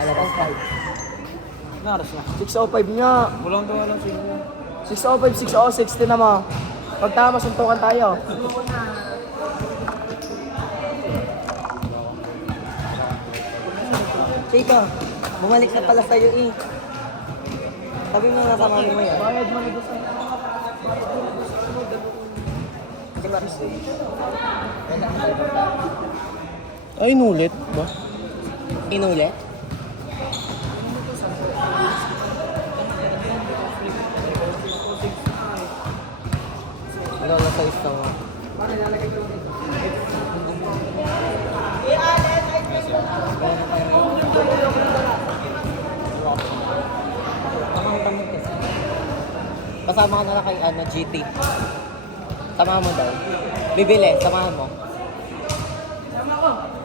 Alas 5. Naras na. 6:05 nga. Walang to, walang siguro. 6:05, 6:60 na mo. Pag tama, suntukan tayo. Chico, bumalik na pala sa'yo eh. Sabi mo nga sa mami mo yan. Bayad mo na gusto. Ay, inulit ba? Inulit? Lola sa isang mo. Kasama ka na lang kay GT. Samahan mo daw. Bibili, samahan mo.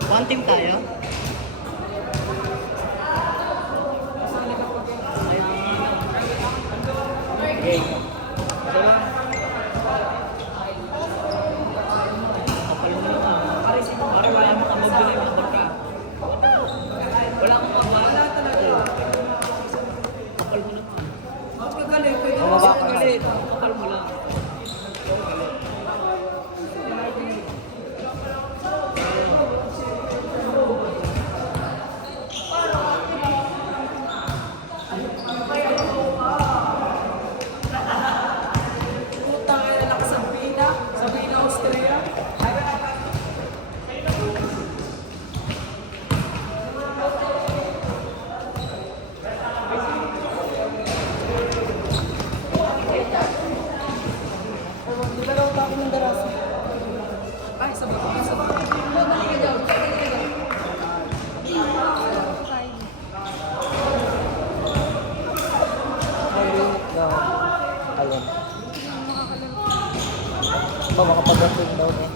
One team tayo? Okay. Bumaba ka na. Kapal mo lang. Ayun. Ito, makapag-drink daw eh.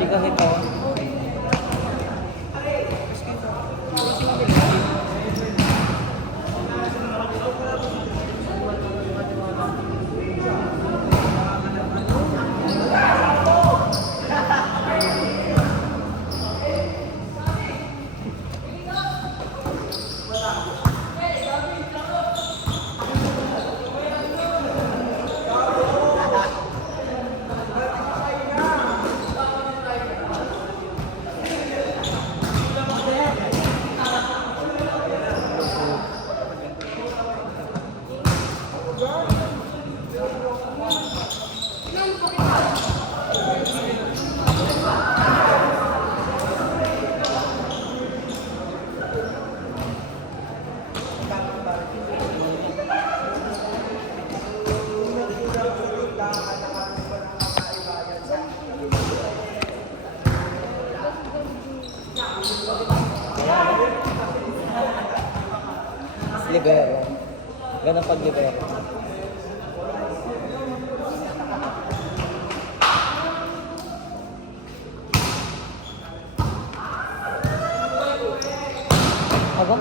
Chika nito. Libero. Ganun pag libero. Ako?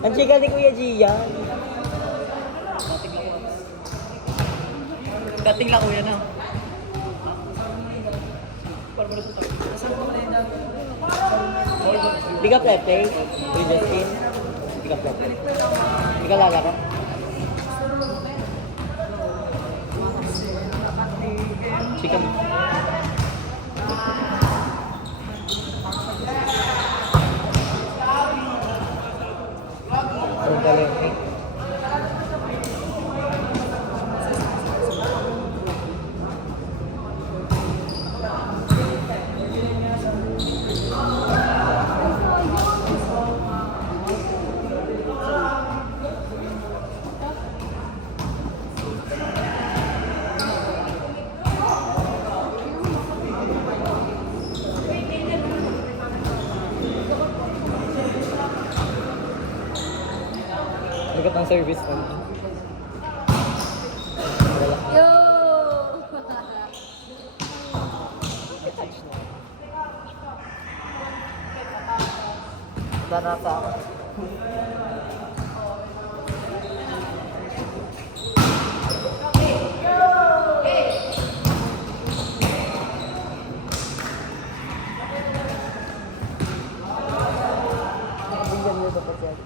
Ang chika ni Kuya Gia. Dating lang kuya na. Di ka play? Kuya Justin? Di ka play? Di ka lalaro? Chika mo. Ang galing eh. Sagot ang service na. Wala. Yo! Darata ako. Bigyan niyo dapat yan.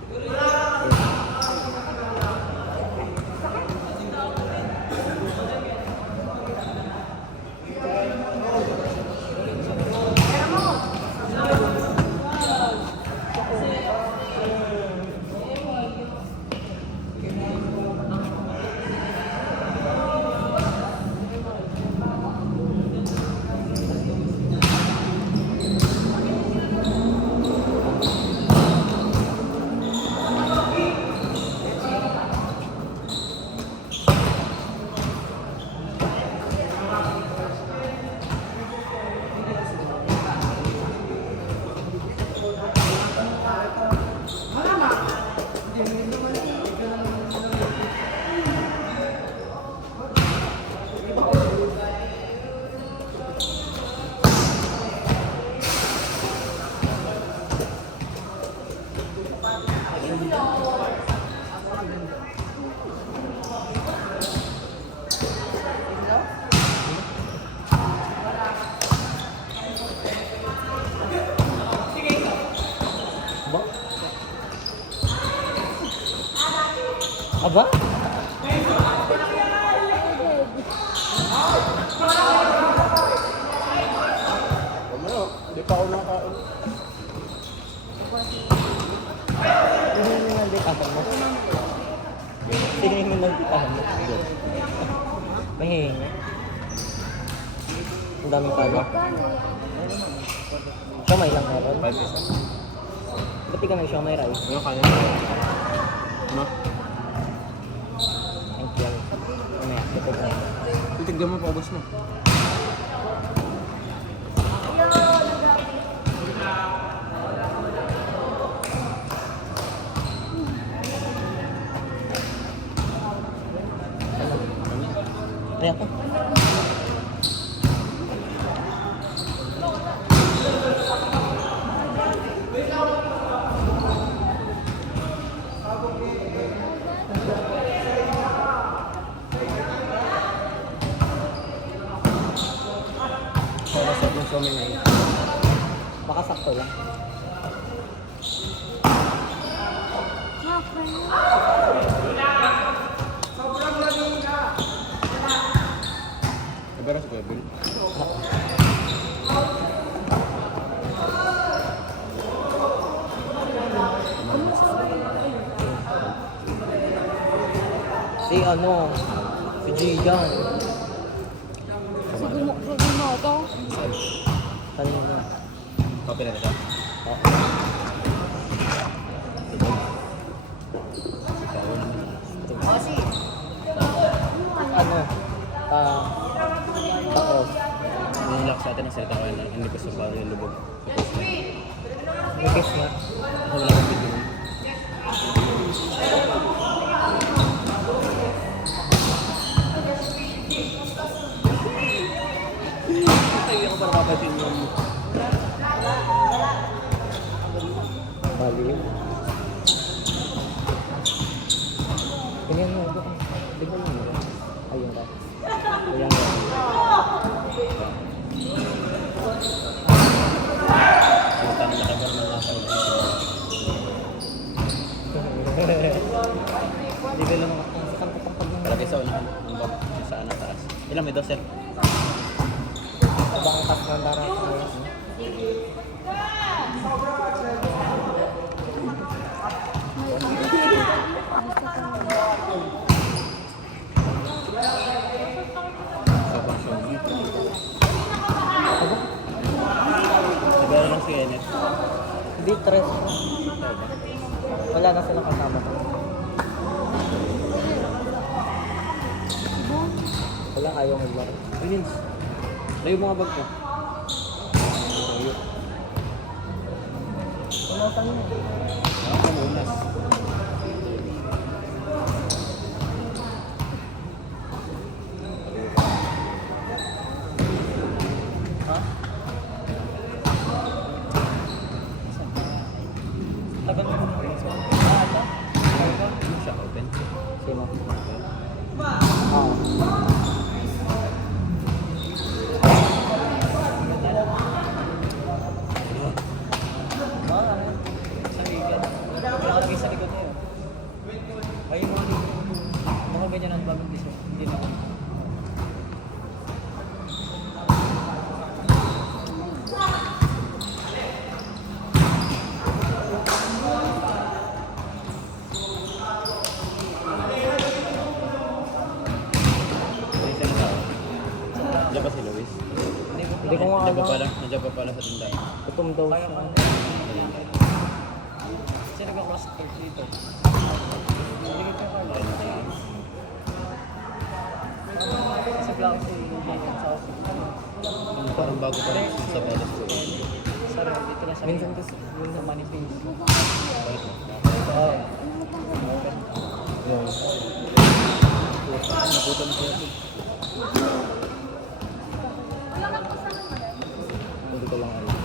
Aba? Hindi pa ako nakain. Tingin mo ng ditahan mo. Tingin mo ng ditahan mo. Mahihingi. Ang daming talo. Siomay lang meron. 5 pesos. Pati ka ng siomay rice. Ano kaya? Ano? Thank you. Mamaya, tipid na yun. Titignan mo, paubos mo. Ay ako. Sarap ng somay na yun. Baka sakto lang. Nagara si Kevin. Si ano, si Gian. Sige mo ito. Kanina. Copy na siya. Ano? Tapos, Nilak sa atin ang salita ko na hindi ko sumpa yung lubog. nukis na. Ako wala akong video. Kaya ako para kapatin yung Bali. Tingnan mo ito. Tingnan mo. Ayun ka. Ayun ka. sultan na kabar na nasa Hindi ka lang makakasakang kapag ng Lagi sa unahan ng bag sa anak taas. Ilang may 12? bangkas ng darat. Sobrang showy. Nagara lang si Enes. Hindi, tres. Wala na silang kasama. Wala, ayaw maglaro. Vince, layo mga bag ko. Layo. Pumunta niyo. Ako munas. Nandiyan pa pala sa tindahan. Gutom daw siya. Kasi nag-cross dito. Sa vlog si Ganyan sa office. Parang bago pa rin sa Palas ko. Sorry, dito na sa Minsan kasi yung sa manifest. Oo. Yun. Naputan siya. Hindi ko lang alam.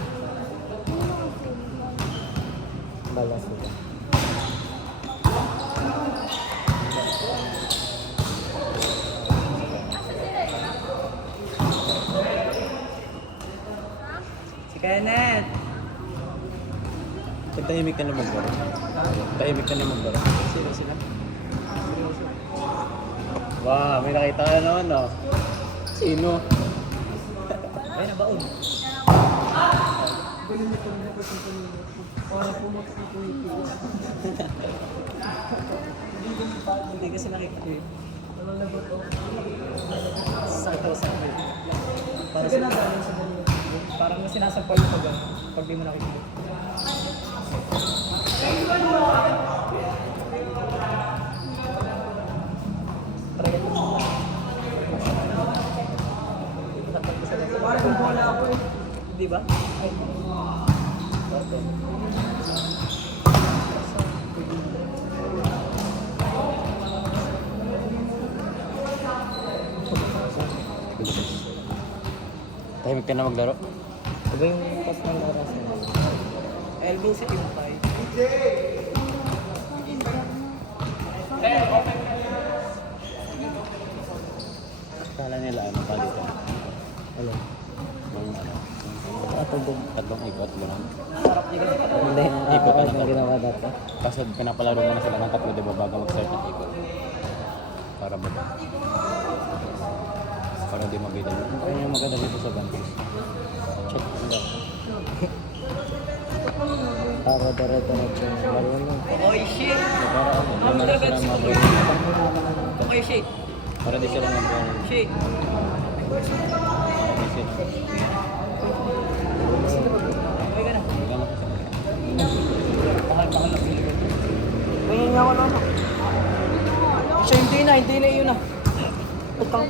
Balas nila. Si Kenneth! Tahimik ka na magbaro. Tahimik ka na magbaro. Sino sila? Wow, may nakita ka naman, no? Sino? Ay, nabaon. Hindi kasi nakita ko eh. Sakit ako sa akin. Parang sinasampal mo pag di mo nakikita. Try it. Di ba? Ay. Tahimik ka na maglaro. Iba yung pas ng oras na. Elbow si Team 5. Kala nila ano pa dito. Ano? Yung ano. Atubog. Tatlong ikot, gano'n. Sarap niya kasi. Hindi. Ikot Ako na yung ginawa dati. Kasi pinapalaro mo na sila ng tatlo, di ba, bago mag-start ng ikot. Para ba? Para di mabida mo. Ano yung maganda dito sa Bantis? Check mo lang. Para dire-diretso yung laro na. Oy, shit! Para ano, naman na sila mag- Okay, shit! Para di sila mag- Shit! Para di sila. Okay ka na. Gano'n kasi. Bakal lang sila. Tingin niya ako lang. Siya hindi na yun na. Utang.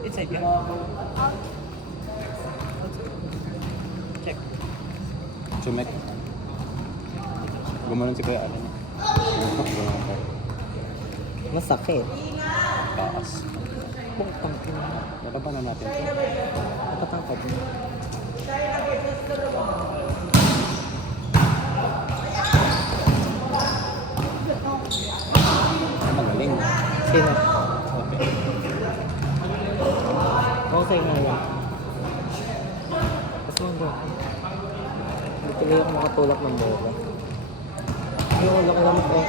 Inside ka? Check. Sumek. Gumanon si Kuya Alan. Gumanon ka. Masakit. Taas. Putang ina. Lalaban na natin ito. Nakatangkad mo. Magaling. Sino? Okay. Okay nga yan. Tapos mo bro. Hindi tuloy ako makatulak ng bola. Yung laki lamot ko.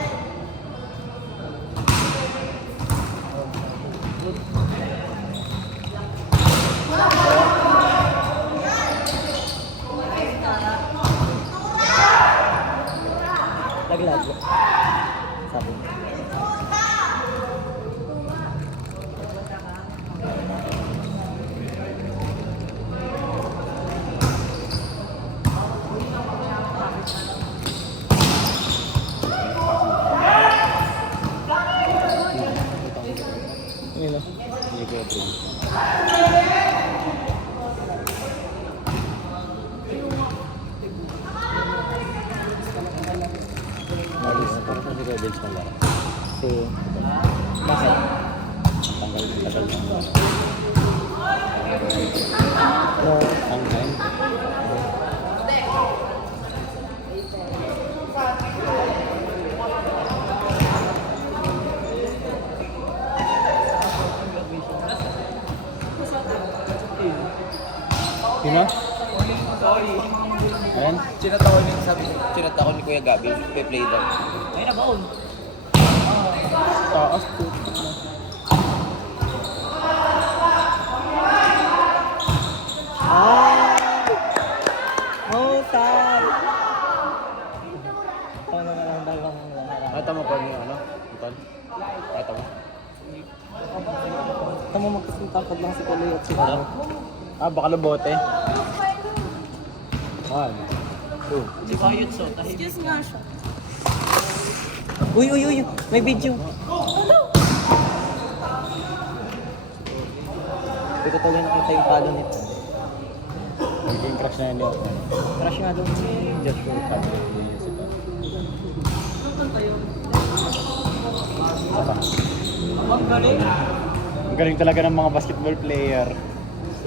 Laglag. Sabi mo. Ano? Hindi ko approve. Parang sa Kuya Benz man lang. Si... Bakit? Tanggal, tagal lang. No. Ang time. Sino? Ayan? Sinatawag ni Kuya Gabi, pe-play daw. Ay, nabaon. Taas po. Ah! Motal! Ako naman ang dalawang lahat. Ata mo pa niyo ano? Ito? Ata mo? Tama magkasintapad lang si Kaloy at si ano. Baka lubote. 1, 2. Si Bayot so, Excuse nga siya. Uy, uy, uy, may video. Hindi ko tuloy nakita yung palo nito. Naging crush na yun yun. Crush nga doon si Joshua. Saka. Ang galing. Ang galing talaga ng mga basketball player.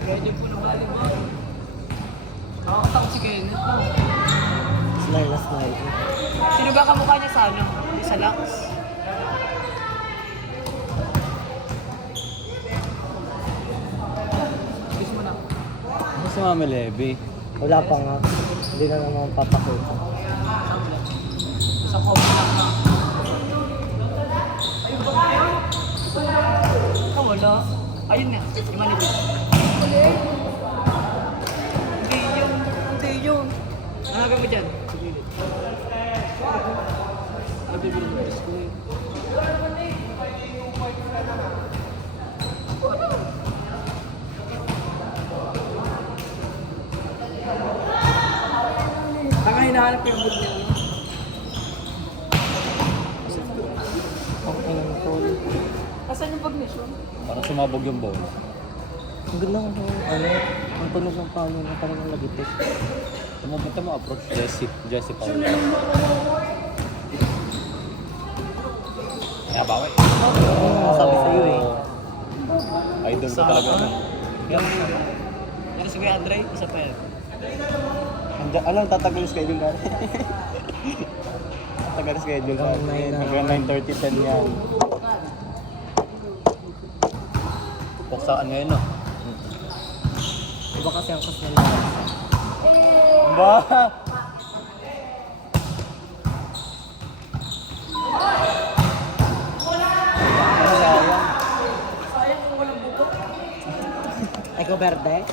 Kaya po na volleyball. Nakakatakot si Kenneth na. Smile na smile. Sino ba kamukha niya sa ano? Sa Lux? Kiss mo na. Ano si Mami Levy? Wala pa nga. Hindi na naman papakita. Sa combo lang na. Wala. Ayun nga. Yung manipis. Hindi yun. Hindi yun. Ano gagawin mo dyan? Nabibili mo yung school. Tanga hinahanap yung boot niya. Ang ina ng tol. Asan yung bag niya? Parang sumabog yung ball. Ang ganda ng ano, ang tunog ng palo na talagang lagitik. Tumabot mo approach Jesse Paul. Kaya bawi. Sabi sa'yo eh. Idol ko talaga. Yan si Kuya Andre, isa pa yan. Alam, tatagal yung schedule na. Tatagal yung schedule na. Hanggang 9:30, 10 yan. Puksaan ngayon, no? Iba kasi ang kas nila. Ba? Eko Verde?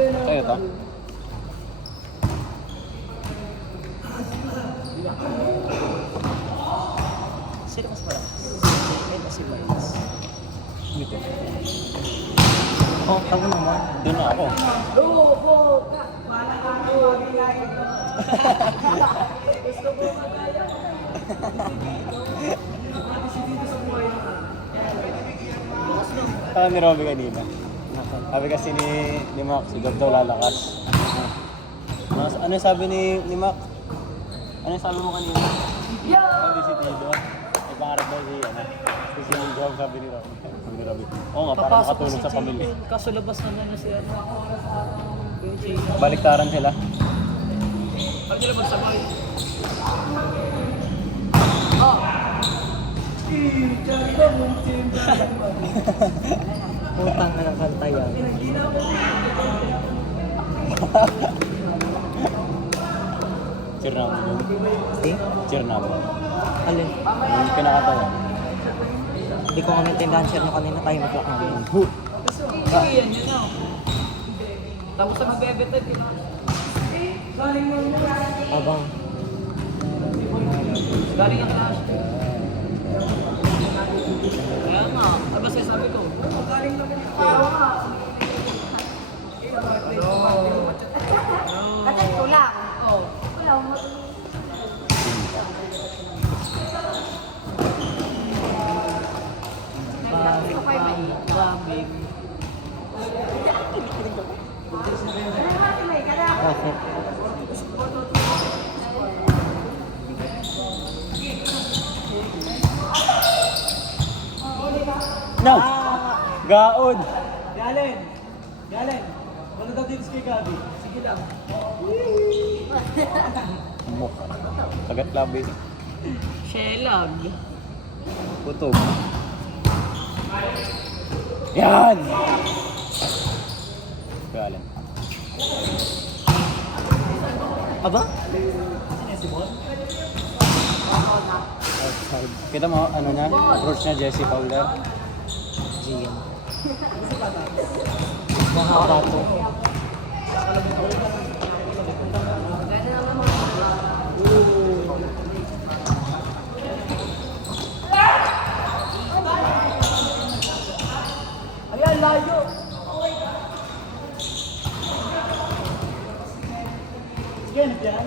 Sa'yo to? Sino mas malakas? Ed o si Miles? Dito. Oh, tago naman. Doon na ako. Tama ni Robby kanina. Sabi kasi ni Mac, si Gab daw lalakas. Ano sabi ni Mac? Ano sabi mo kanina? Sabi si Tido. May pangarap daw si si Gab, sabi ni Robby. Sabi ni Robby. Oo nga, para makatulong sa pamilya. Kaso labas naman na si ano. Baliktaran sila. Pag nila magsabay. Putang ka ng kanta yan. Cheer namin yun. Eh? Cheer namin. Alin? Yung kinakatawa. Hindi ko nga maintindihan siya nung kanina tayo magkakami. Sige, yan yun na. Tapos sa magbebetay, Abang. galing ang clash. Kaya nga, ano ba sabi ko? Galing naman yung Kasi kulang. Oo. Kulang. Bamig. Okay. No! Gaon! Galing! Galing! Ano daw dito kay Gabi? Sige lang. Mukha. Tagat labi. Shelag. Putog. Yan! Galing. Aba? Kita mo, ano niya? Approach niya, Jesse Fowler. GM. Mahaba to. Ayan, layo. Yan, yan.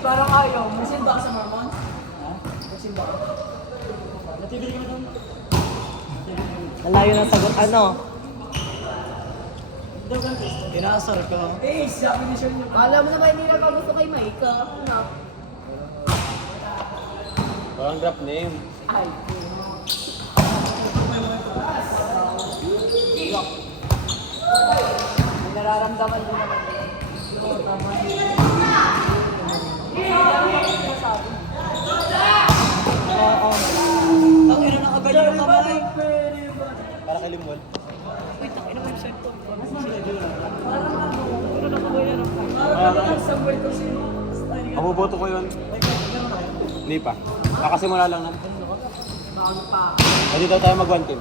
Parang ayaw. May simba ka sa Mormon? Ha? May simba ka? Natibili ka na doon? Malayo ng sagot. Ano? Inaasar ka. Eh, sabi ni Sean yung... Alam mo na ba hindi na gusto kay Mike? Ano? Parang rap name. Ay. May nararamdaman din naman. Ang ina nakaganyan yung kamay. Para kay Limwal. Mabuboto ko yun. Hindi pa. Kakasimula lang naman. Pwede daw tayo mag-one team.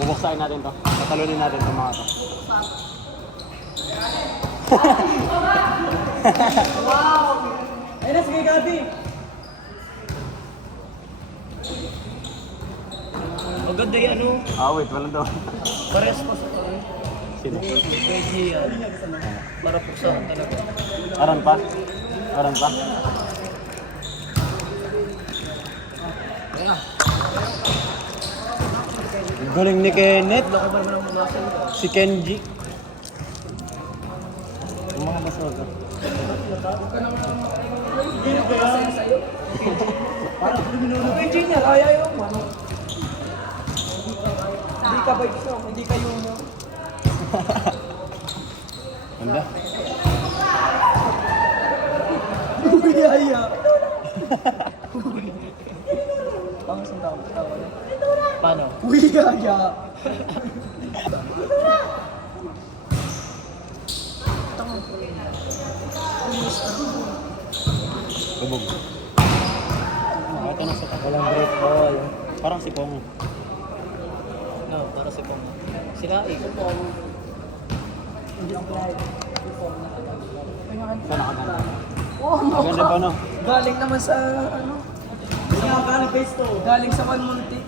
Bubuksain natin to. Patalunin natin itong mga to. Ayun na, sige Gabi. Maganda yan, ano? Wait. Walang daw. Pares pa sa kanya. Sino? Pwede yan. Para puksahan talaga. Aran pa? Aran pa? Ang galing ni Kenneth. Laki ba naman ang muscle? Si Kenji. Ang mga masoga. Pwede niya, kaya yung ano. Hindi ka ba ito? Hindi kayo mo. Ganda. Biyaya. Pang sandang. Paano? Biyaya. Lubog. Ito na sa Walang break ball. Parang si Pong. No, para si Pong. Sila, ikot po. Ito nakaganda. Maganda ba no? Galing naman sa ano? Galing base to. Galing sa Manmunti.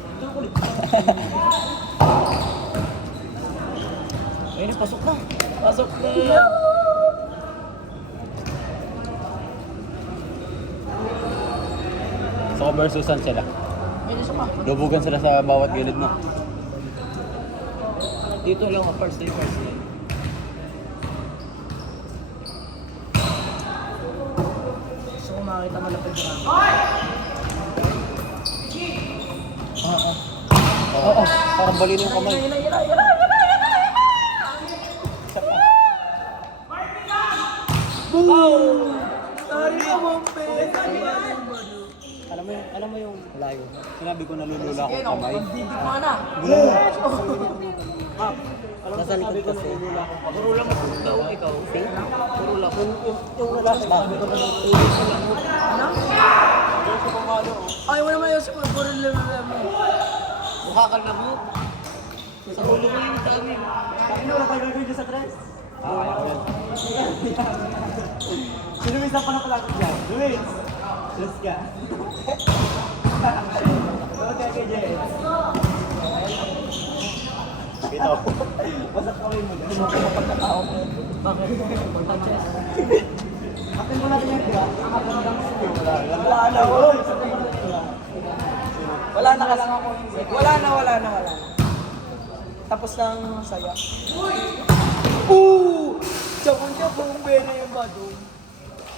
Ayun, pasok na. Pasok na. So versusan sila. Lubugan sila sa bawat gilid mo. Dito lang, first day. Gusto ko makita malapit na. Oo, parang balin yung kamay. Sorry ka, Mompe. Alam mo yung Layo. sinabi ko nalulula akong kamay. Hindi ka na. Nasa likod kasi. Puro lang daw ikaw. Puro lang. Yung last back. Ano? Ay, wala naman yung puro lang mo. Mukha ka na mo. Sa ulo mo yung dami. Ano, wala tayo gagawin sa dress? Sino may isa pa na pala ko dyan? Luis! Luis ka. Okay, Jay. Ito. Basak kami mo dyan. Bakit? Pag-chess. Atin mo natin yung diba? Wala na, oy! Wala na kasi. Wala na. Tapos ng saya. Tsakong bombe na yung badong.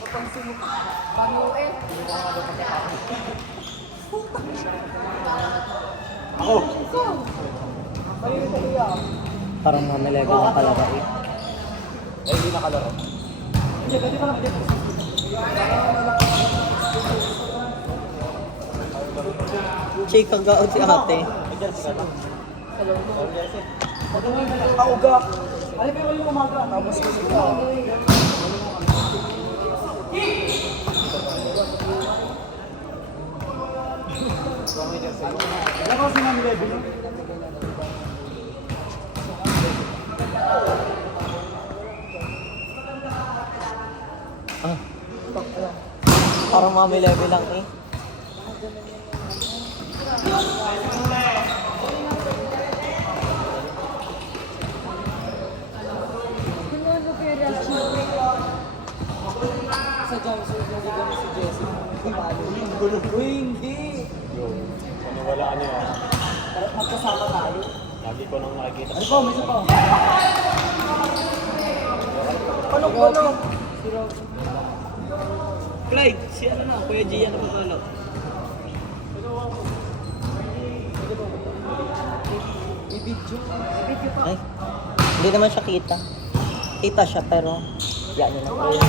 Kapang sunod. Panuin. Ako. Malino ko kuya. Parang mga level na talaga eh. Hindi nakalaro. Hindi, pwede pa naman. Shake ang gaot si ate. Auga. Alam mo yung umaga. Tapos kasi ka. Wala ko si Mami Level. Ah. Parang mami level lang eh. Sa Johnson, yung gano'n si Jessie. Uy, hindi. Yo, wala ka niya. Magkasama tayo. Lagi ko nang nakikita. Ano po, may isa pa. Panog. Clyde, si ano na, Kuya Gian na patulog. Ay, hindi naman siya kita. Kita siya pero yan yun ako.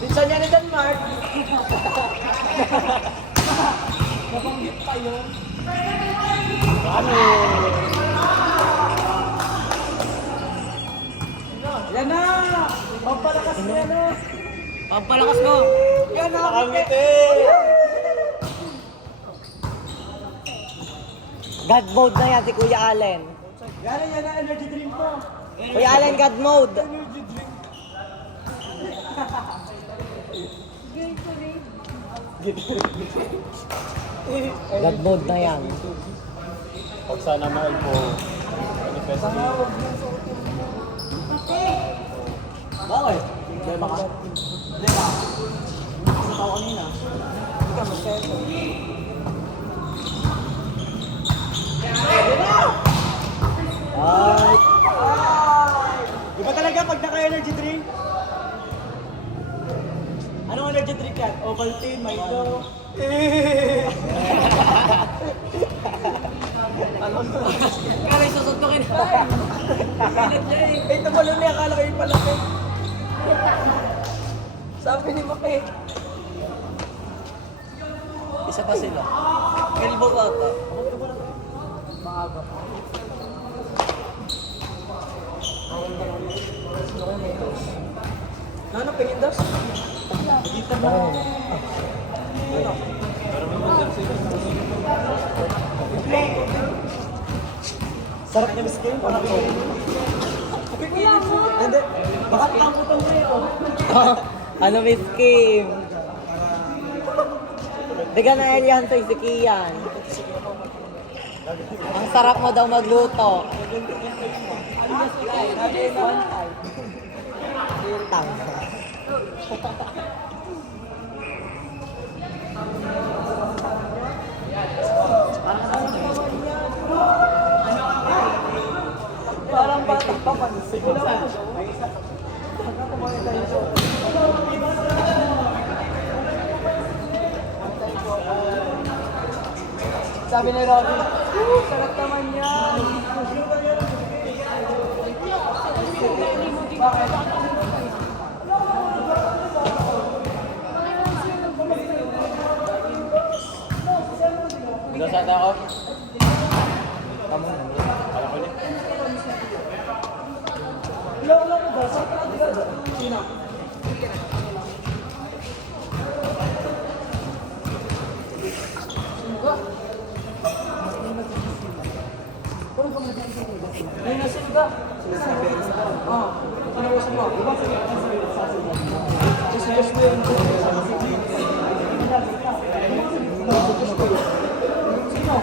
Pinsan niya ni Denmark. Nabanggit pa yun. Ano? Yan na! Pampalakas niya na! Pampalakas mo! Yan na! Nakangiti! God mode na yan si Kuya Allen. Yan na energy drink mo! Kuya Allen, God mode. Energy drink! God mode na yan. Pag sana mahal mo, manifest mo. Bakit? Lema ka? Lema. Isa pa ako kanina. Hindi ka mag-settle. Ay, Di ba talaga pag naka-energy drink? Anong energy drink yan? Ovaltine, Milo. Kaya susuntukin. Eh, tumalo na akala ko yung palaki. Sabi ni Maki. Isa pa sila. Kalbo ka ata. Maaga pa. Nano, pingin dos? Dito mo. Sarap niya miskin. Hindi. Baka pangutang mo ito. ano Miss Kim? Di ka na Elian sa Isikian. Ang sarap mo daw magluto. Tang. Parang bata pa pansin. Sabi ni Robin, sarap naman yan. Bakit? Dasada ako. Wala ko ba? Saan ka nagkada? Sino? May nasin ka? Oo. Pinawasan mo. Diba? Kasi gusto yun. Sino?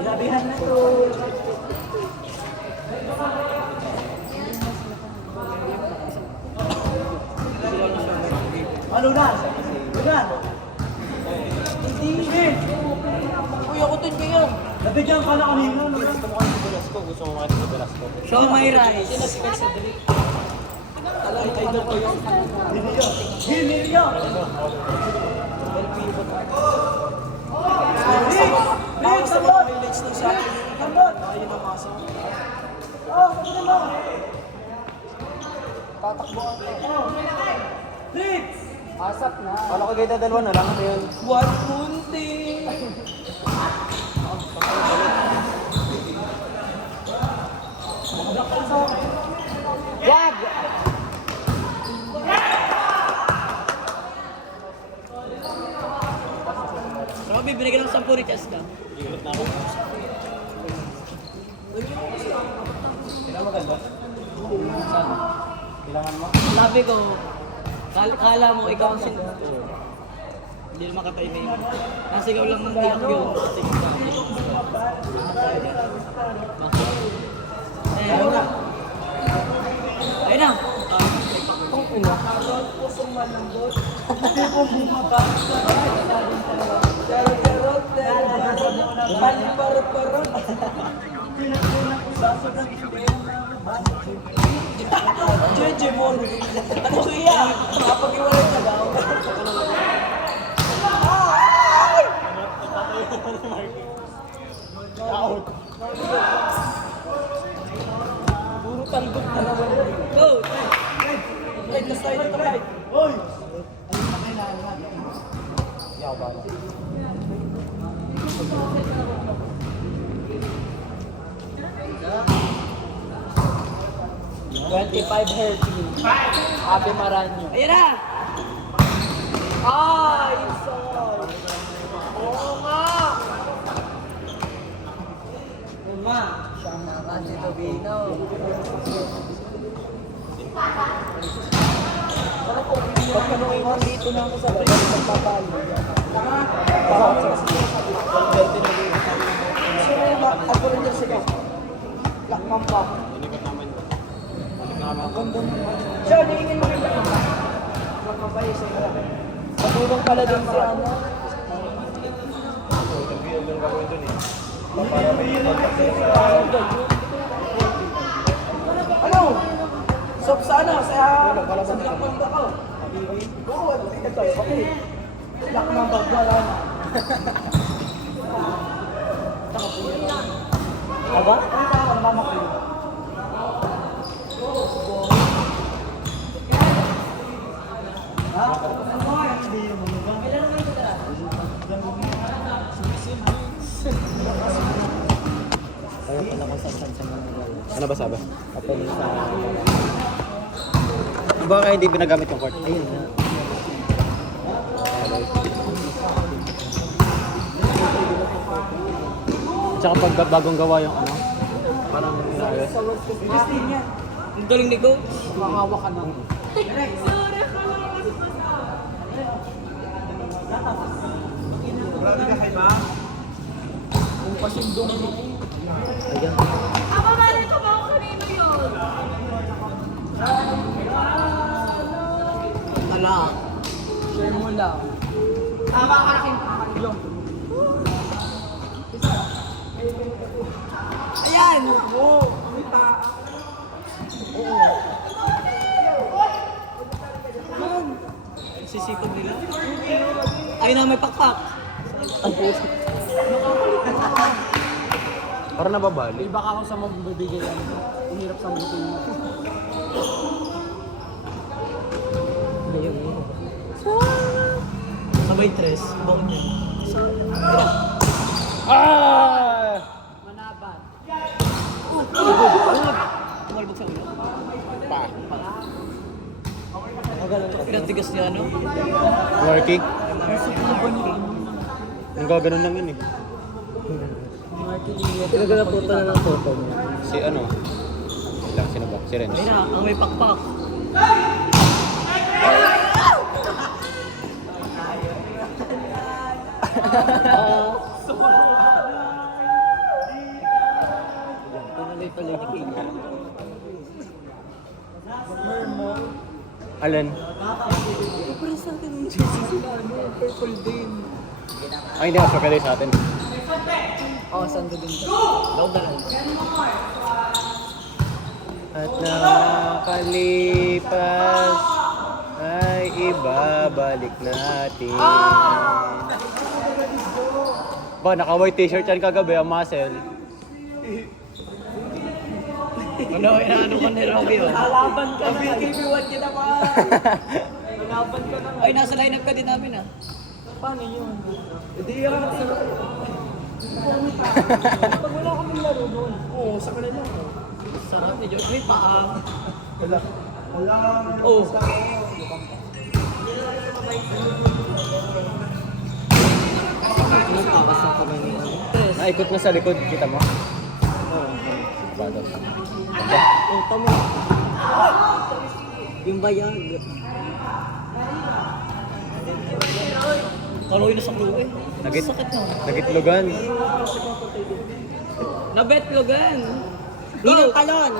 Labihan na to. Ano na? Ano? Hindi. Uy, ako din kayo. Nabigyan ka na kanina. Gusto mo kasi sa Velasco? Gusto mo makita sa Velasco? Show my rice. Hinilya. Rick, sabot! Sabot! Oh, sabi mo! Tatakbuhan ko. Rick! Asap na. Wala ko kayo dalawa na lang. Ano yun? What kunti? Wag! Robby, binigyan ng 10 recharge ka. Kailangan maganda? Kailangan mo? Sabi ko, kala mo ikaw ang sinuot. Hindi naman katahimik. Nasigaw lang ng tiyak yun. Sige ka. Ayun na. Ayun na. Ang ina. Jejemon. Ano kaya? Kapag-iwalay na daw. Out! Puro talbog na naman. Go! Right, last tayo na right. Hoy! Yaw ba na? Ave Maranyo. Ayan na! Ay! Sorry! Oo nga! Uma! Siya nga si Tobino. Pag kanuhin mo dito na ako sa labas, magpapalo. Sino yung ako rin dyan sila? Lakman pa. Inikat naman. Inikat naman. Siya, ningin mo rin lakman pa. Lakman pa yung sila. Matulong pala dun si ano. Nag-BL lang gagawin dun eh. Ano? Sob sa ano? Sa lakman ba ko? Oo, ito. Okay. Lakman ba? Wala na. Aba? Ano ka ako? Mama ko yun. Ha? Ano ba? Hindi yung mga ba? Kailan naman ito ka? Ayaw pala ko saan sa mga gala. Ano ba sabi? Kapag sa... Baka hindi pinagamit yung court. Ayun na. Tsaka pag bagong gawa yung ano, parang inaayos. Christine yan. Ang galing ni Coach. Makahawa ka na. Kung pasindong mo. Ayun. Ako nalito ba ako kanino yun? Ala. Share mo lang. Tama ka na ilong. Ayan! Oo! Kumita! Oo! Man! Sisipag nila. Ayun na, may pakpak. Parang nababali. Iba ka ako sa magbibigay yan. Ang hirap sa buto mo. Ayun. Sabay tres. Bakit yan? Ah! Manabat. Tumalbog sa ulo. Pa. Pinatigas niya ano? Lurky. Ano ba niya? Ang gaganon lang yun eh. Talaga na puto na ng photo niya. Si ano? Ilang sino ba? Si Renz. Ayun na, ang may pakpak. Tuloy-tuloy ni Kenya. Alin? Pero sa atin yung jersey sila, ano? Purple din. Ay, hindi ako pwede sa atin. Oo, sando din. Load na lang. At nakalipas ay ibabalik natin. Ba, naka-white t-shirt yan kagabi, ang muscle. Ano, inaano ka ni Robby, oh? Lalaban ka na. BKB1 ka naman. Lalaban ka na. Ay, nasa lineup ka din namin, ah. Paano yun? Hindi yan ka sa... Pag wala kaming laro doon. Oo, sa kanila. Sarap ni George. May paa. Oh. Anong takas ng kamay ni ano? Naikot na sa likod, kita mo? Bago. Oh, tama. Yung bayag. Kalo yun sa kluwe. Sakit na. Nagitlogan. Nabetlogan. Ninang talon.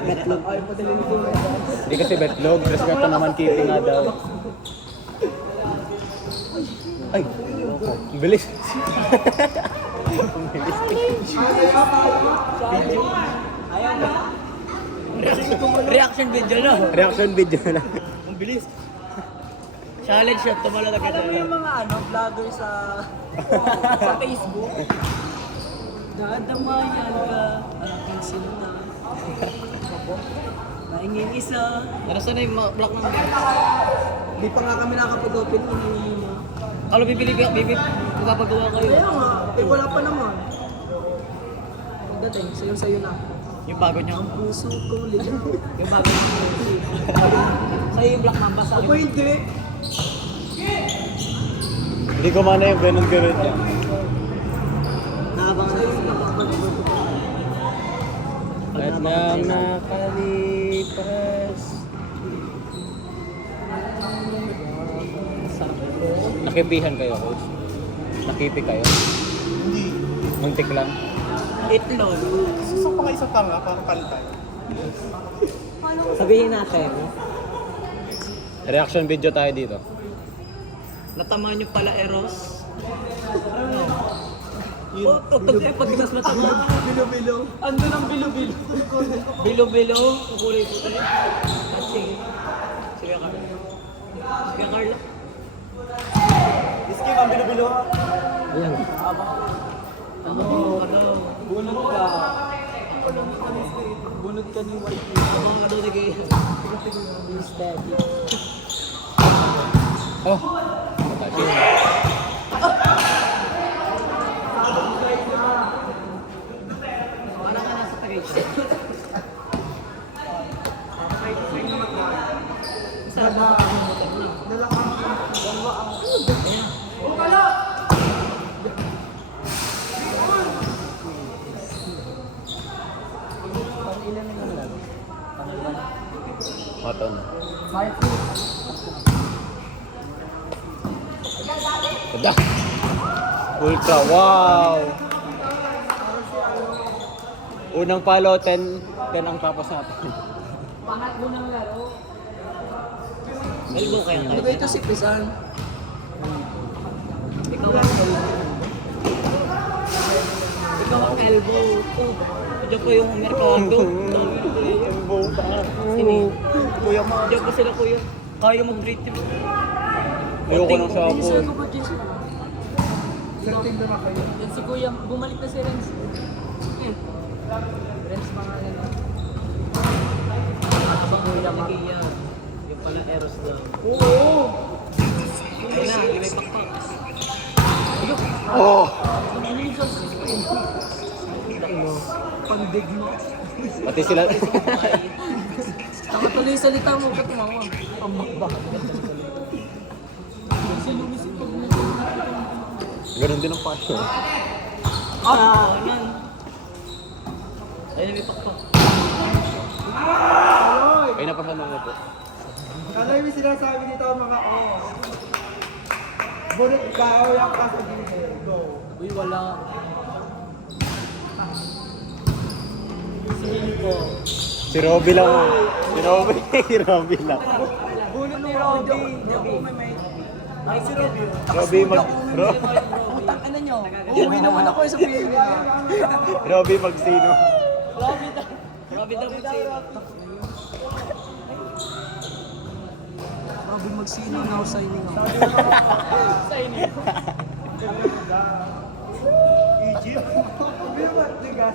Betlog. Hindi kasi betlog, respeto naman keeping nga daw. Ay, ang bilis. Ang bilis. Reaction video na. Reaction video na. Ang bilis. Challenge shot. Tumala na kita. Mga vlogger sa Facebook. Dadamayan ka. Aking sinta. Naingin isa. Narasan na yung mga block ng Di pa nga kami nakapag-open in. Ano bibili ka? Magpapagawa kayo. Wala pa naman. Pagdating, sayo na. Yung bago niya. Puso ko, legit. Yung bago niya. Sa'yo yung black mamba sa akin. Hindi. Hindi ko mana yung ganun-ganun niya. Naabang na sila. At nang nakalipas. Nakipihan kayo, coach? Nakipi kayo? Hindi. Muntik lang. Itlog. Susok pa kayo sa tanga para palitan. Sabihin natin. Reaction video tayo dito. Natamaan niyo pala Eros. Ano? Pag ginas matama. Bilo-bilo. Ando ng bilo-bilo. Bilo-bilo. Kulay puti. Sige. Sige, Carlo. Sige, Carlo. Iski, ang bilo-bilo. Ayan. Ano? Bunod ka. Bunod ka ni White. Ano nga daw nagay? Steady. Oh! Matapin. Ano ka nasa tagay siya? Isa ba? Maton. Tada! Ultra, wow! Unang palo, 10 ang tapos natin. Elbow kaya tayo. Ito si Pisan. Ikaw ang elbow. Ikaw ang elbow. Diyan po yung merkado. Elbow pa. Sini. Kuya mo. Diyan po sila kuya. Kaya mag-greet yun. Ayoko ng sapon. Yan si kuya. Bumalik na si Renz. Renz pangalan. Si kuya Makia. Yung pala Eros daw. Oo! Ayun na, hindi may pakpak. Oh! Pandig mo. Pati sila. Tama tuloy yung salita mo. Ba't tumawa? Pamakba. Ganun din ang pato. Ayan. Ayun, may pakpak. Ay, napasama mo po. Ano yung sinasabi dito mga bunod ka, yung ka sa gilid. Go. Uy, wala. Silpo. Si Robby lang. Si Robby. Si Robby lang. Bunod ni Robby. Ay, si Robby. Robby mag... Putang ina nyo. Uuwi naman ako sa PL. Robby magsino. Robby daw magsira. Grabe magsino na ako signing ako. Egypt. Bibat, diga.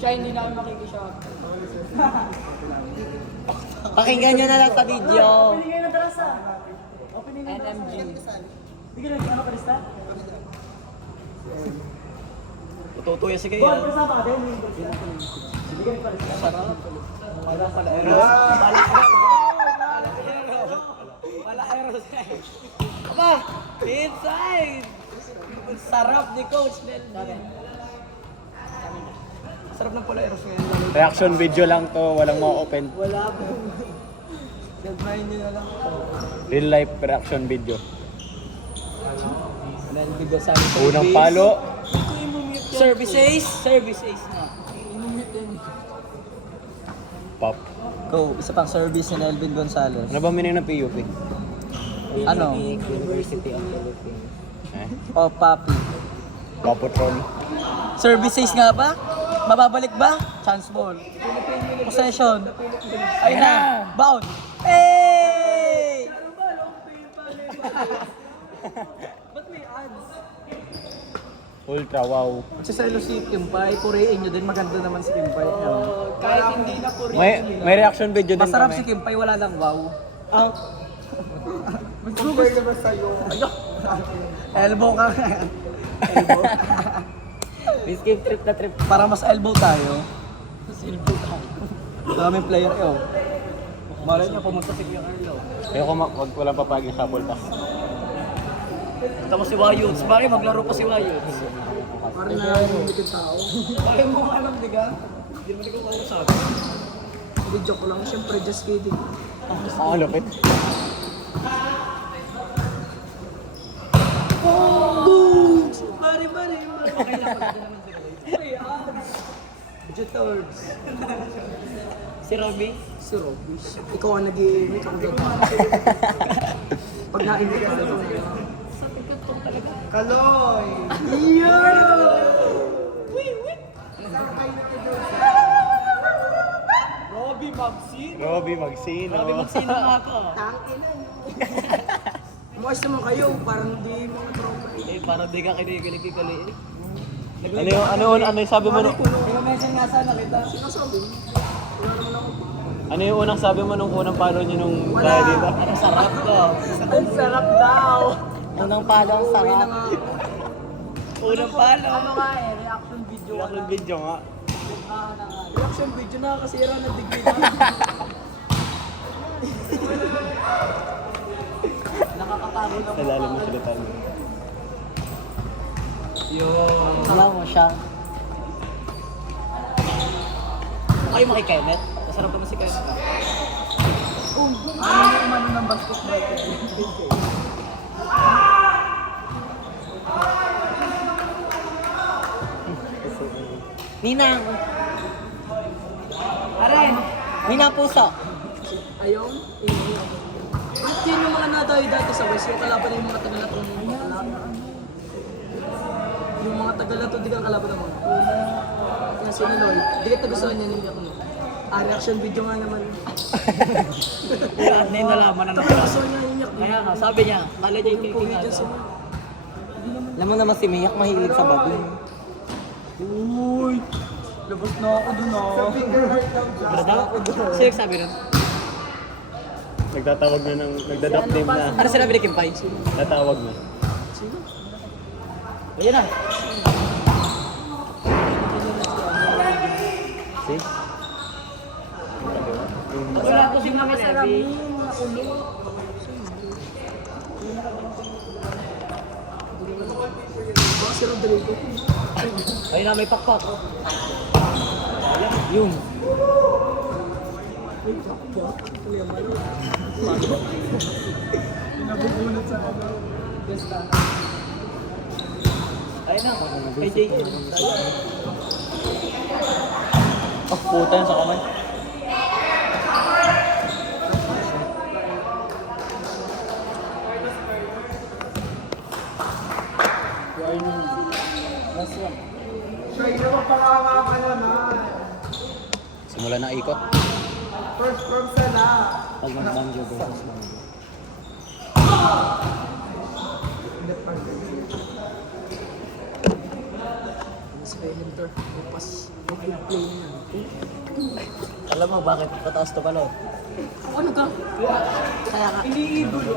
Siya hindi na ako makikishot. Pakinggan nyo na lang sa video. NMG. Hindi ka nag-ano ka lista? Tutuya si kayo. Bon, kasama ka din. Hindi ka nagpalista. Sarap. Wala pala. Wala Eros. Aba! Inside! Sarap ni Coach Nelvin. Sarap ng pala Eros ngayon. Reaction video lang to, walang ma-open. Wala po. Gagmahin nyo na lang ito. Real life reaction video. Nelvin Gonzalo. Unang palo. Service ace. Service ace na. Pop. Go, isa pang service ni Nelvin Gonzalez. Ano ba meaning ng PUP? Ano? University of Philippines. Oh, papi. Papotron. Service ace nga ba? Mababalik ba? Chance ball. Possession. Ayun na. Bound. Hey! Ba't may ads? Ultra wow. Si Selo si Kimpay, purihin nyo din. Maganda naman si Kimpay. Kahit hindi na purihin. May reaction video din Masarap kami. si Kimpay, wala lang wow. Compare naman sa'yo. Ayok! Elbow ka. Elbow. Escape trip na trip. Para mas elbow tayo. Mas elbow tayo. Daming player eh, oh. Malay niya, pumunta si Kuya Carlo. Ayoko wag walang papaging shuffle pass. Tama si Wayots. Bakit maglaro pa si Wayots? Parang nalimitin tao. Bakit mo alam, di ka? Hindi mo ikaw makasabi. Hindi, joke lang. Siyempre, just kidding. Ang lupit. Boom! Bari. Makailangan naman sila. Ay, Jetorbs. Si Robby? Si Robby. Ikaw ang nag-iimik. Ako gagawin. Pag naiimik ka ito. Kaloy! Robby Magsino. Robby Magsino. Robby Magsino nga ako. Umayos naman kayo. Parang di mga tropa. Eh, parang di ka kinikilig. Ano yung sabi mo nung Pinamention nga sana kita. Sinasabi. Wala naman ako. ano yung unang sabi mo nung unang palo niyo nung Wala. kaya dito? Ang sarap ko. Ang sarap daw. Unang palo ang sarap. Unang palo. Ano nga eh, reaction video. Reaction video nga. Reaction video na kasi era na digbi na. Nakakatago na. Nalala mo sila tayo. Alam mo siya. Kayo mo kay Kenneth? Masarap naman si Kenneth. Ano yung umano ng basketball? Ninang! Aren! Ninang puso! Ayaw? At yun yung mga nadayo dati sa West, yung kalaban yung mga taga-lato yung mga taga-lato, di ka kalaban naman. Kaya si Ninoy, di ka tagustuhan niya niya ako. Reaction video nga naman. Ano yung nalaman na Tagustuhan niya niya. Kaya nga, sabi niya, kala niya yung Comedians kinikilig. naman. Alam mo naman si Miyak mahilig sa baboy. Uy! Labas na ako dun ah. Sino sabi nun? Nagtatawag na ng nagda-drop name na. Ano sinabi ni Kimpay? Natawag na. Ayan na. See? Wala ko si Mami Nevi. Baka si Rodrigo. Ayun na, may pakpak. Yun. Pinabubunot sa ano. Besta. Ayun na, kay JJ. Oh, puta yun sa kamay. Try naman pakama ka naman. Simula na ikot. First from sana. Pag mag-banjo versus banjo. Si Hunter. Pas. Play niya. Alam mo bakit pataas to pala? Ano ka? kaya ka. Iniidolo,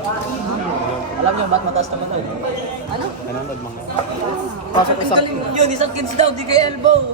Alam niyo, ba't mataas naman daw? Ano? Nanonood mga. Pasok isang... Yun, isang kids daw, di kay elbow.